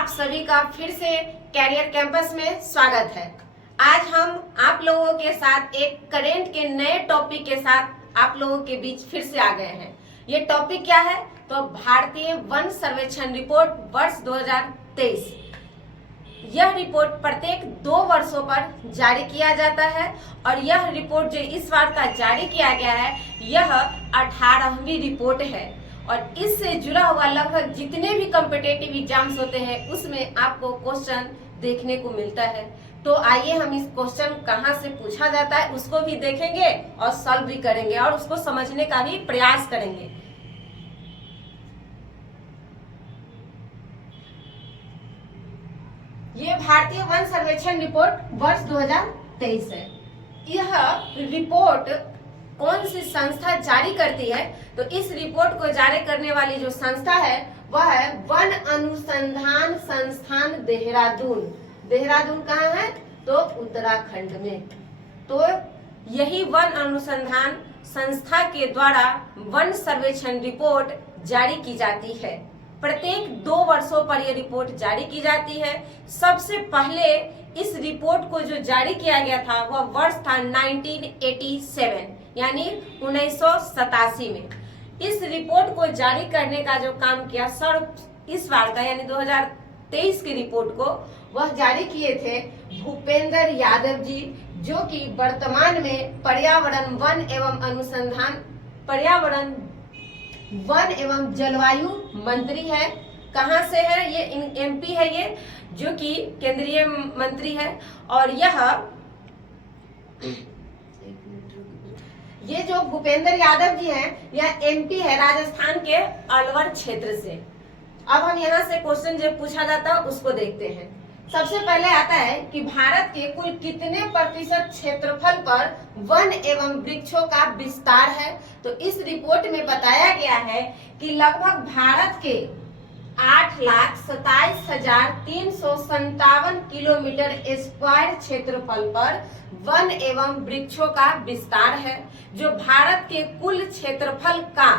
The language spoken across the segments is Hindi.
आप सभी का फिर से कैरियर कैंपस में स्वागत है। आज हम आप लोगों के साथ एक करेंट के नए टॉपिक के साथ आप लोगों के बीच फिर से आ गए हैं। ये टॉपिक क्या है? तो भारतीय वन सर्वेक्षण रिपोर्ट वर्ष 2023। यह रिपोर्ट प्रत्येक 2 वर्षों पर जारी किया जाता है और यह रिपोर्ट जो इस बार का जारी किया गया है यह 18वीं रिपोर्ट है और इससे जुड़ा हुआ लगभग जितने भी कॉम्पिटिटिव एग्जाम्स होते हैं उसमें आपको क्वेश्चन देखने को मिलता है। तो आइए हम इस क्वेश्चन कहाँ से पूछा जाता है उसको भी देखेंगे और सॉल्व भी करेंगे और उसको समझने का भी प्रयास करेंगे। ये भारतीय वन सर्वेक्षण रिपोर्ट वर्ष 2023 है। यह रिपोर्ट कौन सी संस्था जारी करती है? तो इस रिपोर्ट को जारी करने वाली जो संस्था है वह है वन अनुसंधान संस्थान देहरादून। देहरादून कहाँ है? तो उत्तराखंड में। तो यही वन अनुसंधान संस्था के द्वारा वन सर्वेक्षण रिपोर्ट जारी की जाती है। प्रत्येक 2 वर्षों पर यह रिपोर्ट जारी की जाती है। सबसे पहले इस रिपोर्ट को जो जारी किया गया था वह वर्ष था 1987 यानी 1987 में। इस रिपोर्ट को जारी करने का जो काम किया सर इस बार का यानी 2023 की रिपोर्ट को वह जारी किए थे भूपेंद्र यादव जी, जो कि वर्तमान में पर्यावरण वन एवं अनुसंधान पर्यावरण वन एवं जलवायु मंत्री है। कहाँ से है? ये एमपी है, ये जो कि केंद्रीय मंत्री है। और ये जो भूपेंद्र यादव जी हैं यह एमपी है राजस्थान के अलवर क्षेत्र से। अब हम यहाँ से क्वेश्चन जो पूछा जाता है उसको देखते हैं। सबसे पहले आता है कि भारत के कुल कितने प्रतिशत क्षेत्रफल पर वन एवं वृक्षों का विस्तार है? तो इस रिपोर्ट में बताया गया है कि लगभग भारत के 8,27,357 किलोमीटर स्क्वायर क्षेत्रफल पर वन एवं वृक्षों का विस्तार है, जो भारत के कुल क्षेत्रफल का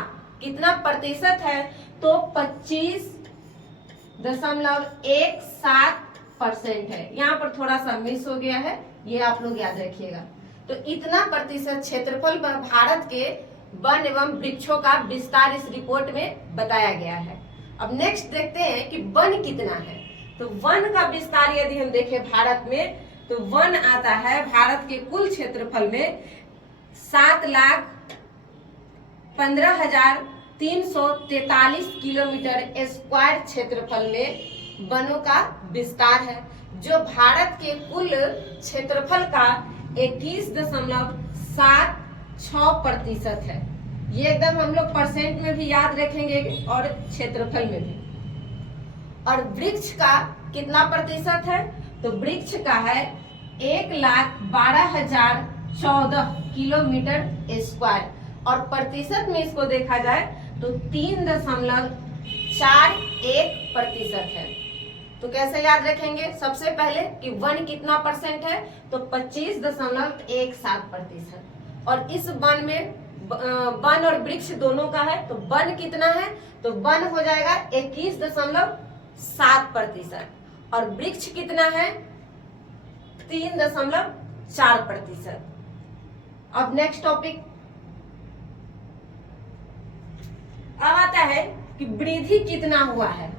कितना प्रतिशत है? तो 25.17% है। यहाँ पर थोड़ा सा मिस हो गया है, ये आप लोग याद रखिएगा। तो इतना प्रतिशत क्षेत्रफल पर भारत के वन एवं वृक्षों का विस्तार इस रिपोर्ट में बताया गया है। अब नेक्स्ट देखते हैं कि वन कितना है। तो वन का विस्तार यदि हम देखें भारत में तो वन आता है भारत के कुल क्षेत्रफल में 7,15,343 किलोमीटर स्क्वायर क्षेत्रफल में वनों का विस्तार है, जो भारत के कुल क्षेत्रफल का 21.76% है। ये एकदम हम लोग परसेंट में भी याद रखेंगे और क्षेत्रफल में भी। और वृक्ष का कितना प्रतिशत है? तो वृक्ष का है 1,12,014 किलोमीटर स्क्वायर और प्रतिशत में इसको देखा जाए तो 3.41% है। तो कैसे याद रखेंगे? सबसे पहले कि वन कितना परसेंट है? तो 25.17%। और इस वन में वन और वृक्ष दोनों का है, तो वन कितना है? तो वन हो जाएगा 21.7% और वृक्ष कितना है? 3.4%। अब नेक्स्ट टॉपिक अब आता है कि वृद्धि कितना हुआ है।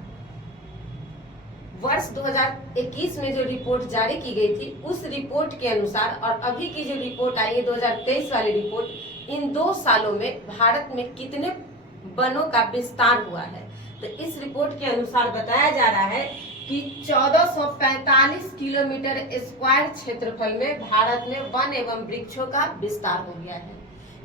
वर्ष 2021 में जो रिपोर्ट जारी की गई थी उस रिपोर्ट के अनुसार और अभी की जो रिपोर्ट आई है 2023 वाली रिपोर्ट, इन 2 सालों में भारत में कितने वनों का विस्तार हुआ है? तो इस रिपोर्ट के अनुसार बताया जा रहा है कि 1445 किलोमीटर स्क्वायर क्षेत्रफल में भारत में वन एवं वृक्षों का विस्तार हो गया है,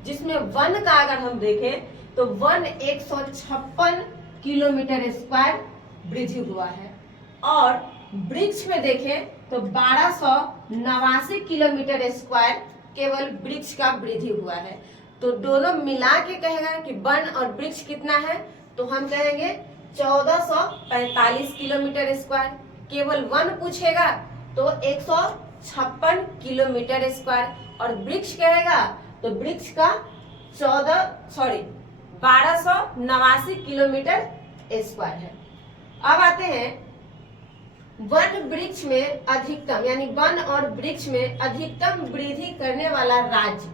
जिसमें वन का अगर हम देखें तो वन 156 किलोमीटर स्क्वायर वृद्धि हुआ है और वृक्ष में देखें तो 1289 किलोमीटर स्क्वायर केवल वृक्ष का वृद्धि हुआ है। तो दोनों मिला के कहेगा कि वन और वृक्ष कितना है? तो हम कहेंगे 1445 किलोमीटर स्क्वायर। केवल वन पूछेगा तो 156 किलोमीटर स्क्वायर और वृक्ष कहेगा तो वृक्ष का 1289 किलोमीटर स्क्वायर है। अब आते हैं वन वृक्ष में अधिकतम यानी वन और वृक्ष में अधिकतम वृद्धि करने वाला राज्य,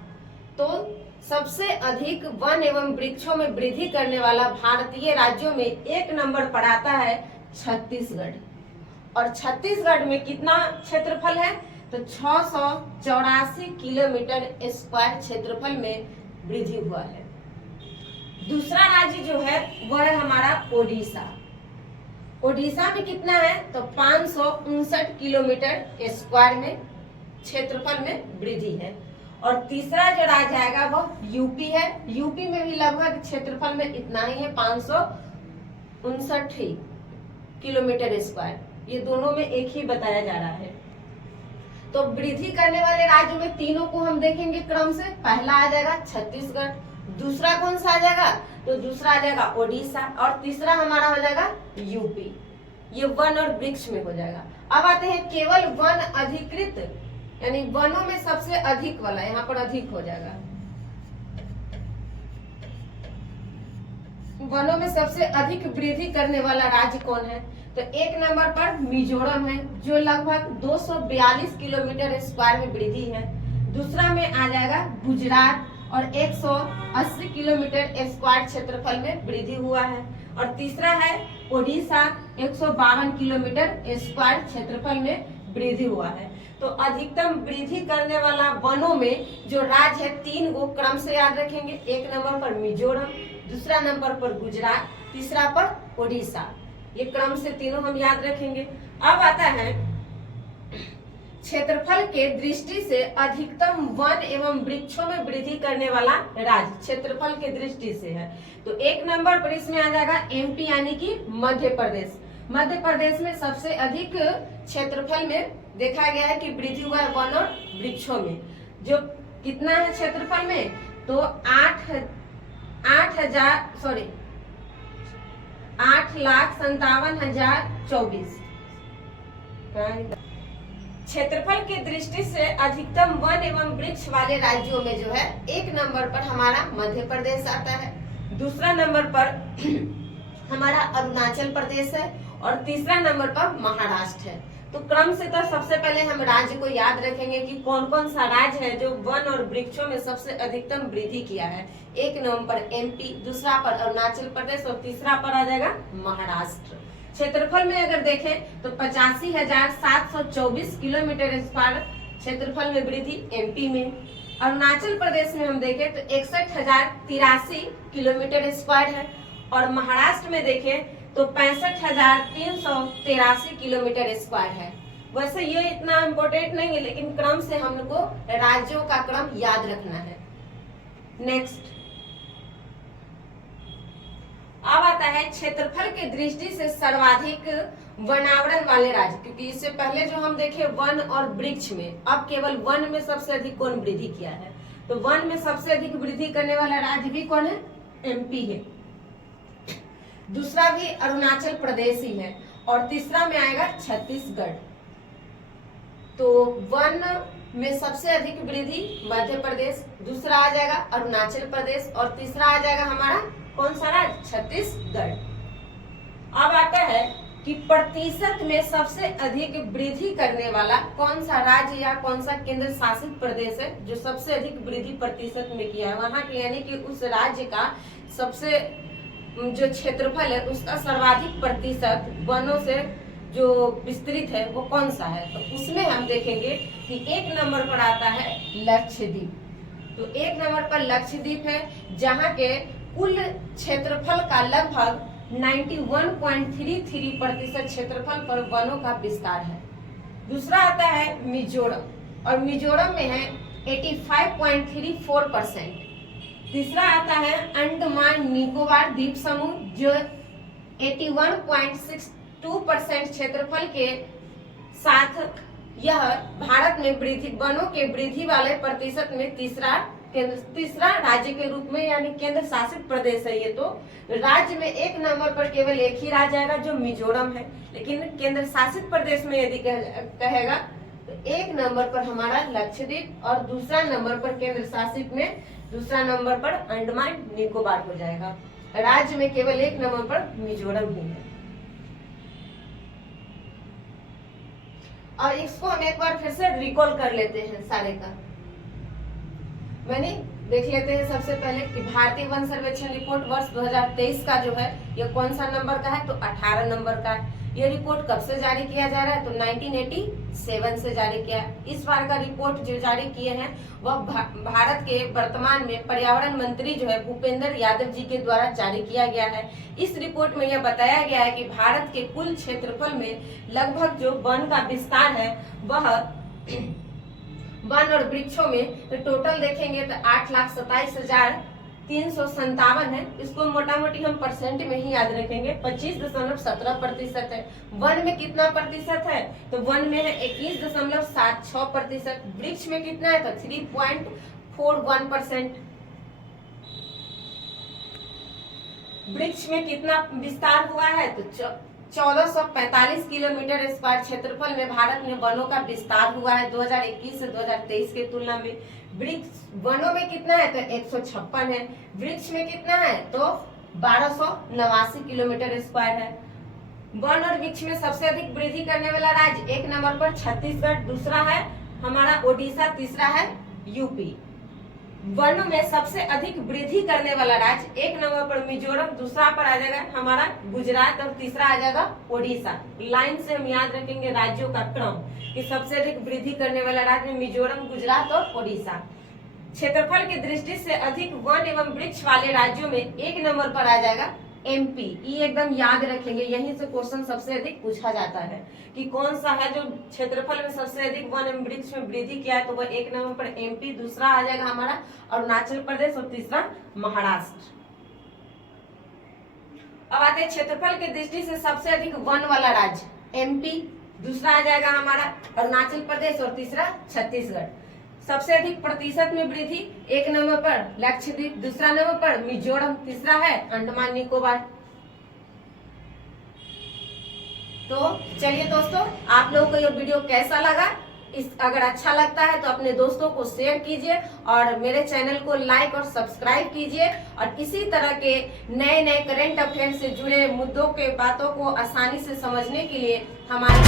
तो सबसे अधिक वन एवं वृक्षों में वृद्धि करने वाला भारतीय राज्यों में एक नंबर पर आता है छत्तीसगढ़। और छत्तीसगढ़ में कितना क्षेत्रफल है, तो 684 किलोमीटर स्क्वायर क्षेत्रफल में वृद्धि हुआ है। दूसरा राज्य जो है वह है हमारा ओडिशा। ओडिशा में कितना है, तो 559 किलोमीटर स्क्वायर में क्षेत्रफल में वृद्धि है। और तीसरा जो राज्य आएगा वो यूपी है। यूपी में भी लगभग क्षेत्रफल में इतना ही है, 559 किलोमीटर स्क्वायर। ये दोनों में एक ही बताया जा रहा है। तो वृद्धि करने वाले राज्यों में तीनों को हम देखेंगे क्रम से। पहला आ जाएगा छत्तीसगढ़, दूसरा कौन सा आ जाएगा, तो दूसरा आ जाएगा ओडिशा, और तीसरा हमारा हो जाएगा यूपी। ये वन और वृक्ष में हो जाएगा। अब आते हैं केवल वन अधिकृत, यानी वनों में सबसे अधिक वाला, यहाँ पर अधिक हो जाएगा। वनों में सबसे अधिक वृद्धि करने वाला राज्य कौन है, तो एक नंबर पर मिजोरम है, जो लगभग 242 किलोमीटर स्क्वायर में वृद्धि है। दूसरा में आ जाएगा गुजरात और 180 किलोमीटर स्क्वायर क्षेत्रफल में वृद्धि हुआ है। और तीसरा है ओडिशा, 152 किलोमीटर स्क्वायर क्षेत्रफल में वृद्धि हुआ है। तो अधिकतम वृद्धि करने वाला वनों में जो राज्य है तीन वो क्रम से याद रखेंगे। एक नंबर पर मिजोरम, दूसरा नंबर पर गुजरात, तीसरा पर ओडिशा। ये क्रम से तीनों हम याद रखेंगे। अब आता है क्षेत्रफल के दृष्टि से अधिकतम वन एवं वृक्षों में वृद्धि करने वाला राज्य क्षेत्रफल के दृष्टि से है। तो एक नंबर पर इसमें आ जाएगा एमपी यानी कि मध्य प्रदेश। मध्य प्रदेश में सबसे अधिक क्षेत्रफल में देखा गया है कि वृद्धि हुआ है वन और वृक्षों में। जो कितना है क्षेत्रफल में, तो 8,57,024। क्षेत्रफल की दृष्टि से अधिकतम वन एवं वृक्ष वाले राज्यों में जो है एक नंबर पर हमारा मध्य प्रदेश आता है, दूसरा नंबर पर हमारा अरुणाचल प्रदेश है, और तीसरा नंबर पर महाराष्ट्र है। तो क्रम से तो सबसे पहले हम राज्य को याद रखेंगे कि कौन कौन सा राज्य है जो वन और वृक्षों में सबसे अधिकतम वृद्धि किया है। एक नंबर पर एमपी, दूसरा पर अरुणाचल प्रदेश और तीसरा पर आ जाएगा महाराष्ट्र। क्षेत्रफल में अगर देखें तो 85,724 किलोमीटर स्क्वायर क्षेत्रफल में वृद्धि एमपी में। अरुणाचल प्रदेश में हम देखें तो 61,083 किलोमीटर स्क्वायर है, और महाराष्ट्र में देखें तो 65,383 किलोमीटर स्क्वायर है। वैसे ये इतना इम्पोर्टेंट नहीं है, लेकिन क्रम से हमको राज्यों का क्रम याद रखना है। नेक्स्ट अब आता है क्षेत्रफल के दृष्टि से सर्वाधिक वनावरण वाले राज्य, क्योंकि इससे पहले जो हम देखे वन और वृक्ष में, अब केवल वन में सबसे अधिक कौन वृद्धि किया है, तो वन में सबसे अधिक वृद्धि करने वाला राज्य भी कौन है, एमपी है। दूसरा भी अरुणाचल प्रदेश ही है, और तीसरा में आएगा छत्तीसगढ़। तो वन में सबसे अधिक वृद्धि मध्य प्रदेश, दूसरा आ जाएगा अरुणाचल प्रदेश, और तीसरा आ जाएगा हमारा कौन सा राज्य, छत्तीसगढ़। अब आता है कि प्रतिशत में सबसे अधिक वृद्धि करने वाला कौन सा राज्य या कौन सा केंद्र शासित प्रदेश है जो सबसे अधिक वृद्धि प्रतिशत में किया है। वहां के यानी कि उस राज्य का सबसे जो क्षेत्रफल है उसका सर्वाधिक प्रतिशत वनों से जो विस्तृत है वो कौन सा है, तो उसमें हम देखेंगे कि एक नंबर पर आता है लक्षद्वीप। तो एक नंबर पर लक्षद्वीप है, जहां के कुल क्षेत्रफल का लगभग 91.33% क्षेत्रफल पर वनों का विस्तार है। दूसरा आता है मिजोरम, और मिजोरम में है 85.34%। तीसरा आता है अंडमान निकोबार द्वीप समूह, जो 81.62% क्षेत्रफल के साथ यह भारत में वृद्धि वनों के वृद्धि वाले प्रतिशत में तीसरा राज्य के रूप में यानी केंद्र शासित प्रदेश है। ये तो राज्य में एक नंबर पर केवल एक ही राज्य आएगा जो मिजोरम है, लेकिन केंद्र शासित प्रदेश में यदि कहेगा तो एक नंबर पर हमारा लक्षद्वीप, और दूसरा नंबर पर केंद्र शासित में दूसरा नंबर पर अंडमान निकोबार हो जाएगा। राज्य में केवल एक नंबर पर मिजोरम ही है। और इसको हम एक बार फिर से रिकॉल कर लेते हैं सारे का। मैंने देख लेते हैं सबसे पहले कि भारतीय वन सर्वेक्षण रिपोर्ट वर्ष 2023 का जो है ये कौन सा नंबर का है, तो 18 नंबर का है। ये रिपोर्ट कब से जारी किया जा रहा है, तो 1987 से जारी किया है। इस बार का रिपोर्ट जो जारी किए हैं वह भारत के वर्तमान में पर्यावरण मंत्री जो है भूपेंद्र यादव जी के द्वारा जारी किया गया है। इस रिपोर्ट में यह बताया गया है कि भारत के कुल क्षेत्रफल में लगभग जो वन का विस्तार है वह वन और वृक्षों में तो टोटल देखेंगे तो 8,27,357 है। इसको मोटा मोटी हम परसेंट में ही याद रखेंगे, 25.17% है। वन में कितना प्रतिशत है, तो वन में है 21.76%। वृक्ष में कितना है, तो 3.41%। वृक्ष में कितना विस्तार हुआ है, तो 1445 किलोमीटर स्क्वायर क्षेत्रफल में भारत में वनों का विस्तार हुआ है 2021 से 2023 के तुलना में। वृक्ष वनों में कितना है, तो 156 है। वृक्ष में कितना है, तो 1289 किलोमीटर स्क्वायर है। वन और वृक्ष में सबसे अधिक वृद्धि करने वाला राज्य एक नंबर पर छत्तीसगढ़, दूसरा है हमारा ओडिशा, तीसरा है यूपी। वनों में सबसे अधिक वृद्धि करने वाला राज्य एक नंबर पर मिजोरम, दूसरा पर आ जाएगा हमारा गुजरात और तीसरा आ जाएगा ओडिशा। लाइन से हम याद रखेंगे राज्यों का क्रम कि सबसे अधिक वृद्धि करने वाला राज्य मिजोरम, गुजरात और ओडिशा। क्षेत्रफल की दृष्टि से अधिक वन एवं वृक्ष वाले राज्यों में एक नंबर पर आ जाएगा एमपी। ये एकदम याद रखेंगे, यहीं से क्वेश्चन सबसे अधिक पूछा जाता है कि कौन सा है जो क्षेत्रफल में सबसे अधिक वन एवं वृक्ष में वृद्धि किया है, तो वह एक नंबर पर एमपी, दूसरा आ जाएगा हमारा अरुणाचल प्रदेश और तीसरा महाराष्ट्र। अब आते हैं क्षेत्रफल की दृष्टि से सबसे अधिक वन वाला राज्य एमपी, दूसरा आ जाएगा हमारा अरुणाचल प्रदेश और तीसरा छत्तीसगढ़। सबसे अधिक प्रतिशत में वृद्धि एक नंबर पर लक्षद्वीप, दूसरा नंबर पर मिजोरम, तीसरा है अंडमान निकोबार। तो चलिए दोस्तों, आप लोगों को ये वीडियो कैसा लगा, अगर अच्छा लगता है तो अपने दोस्तों को शेयर कीजिए और मेरे चैनल को लाइक और सब्सक्राइब कीजिए। और इसी तरह के नए नए करंट अफेयर से जुड़े मुद्दों के बातों को आसानी से समझने के लिए हमारे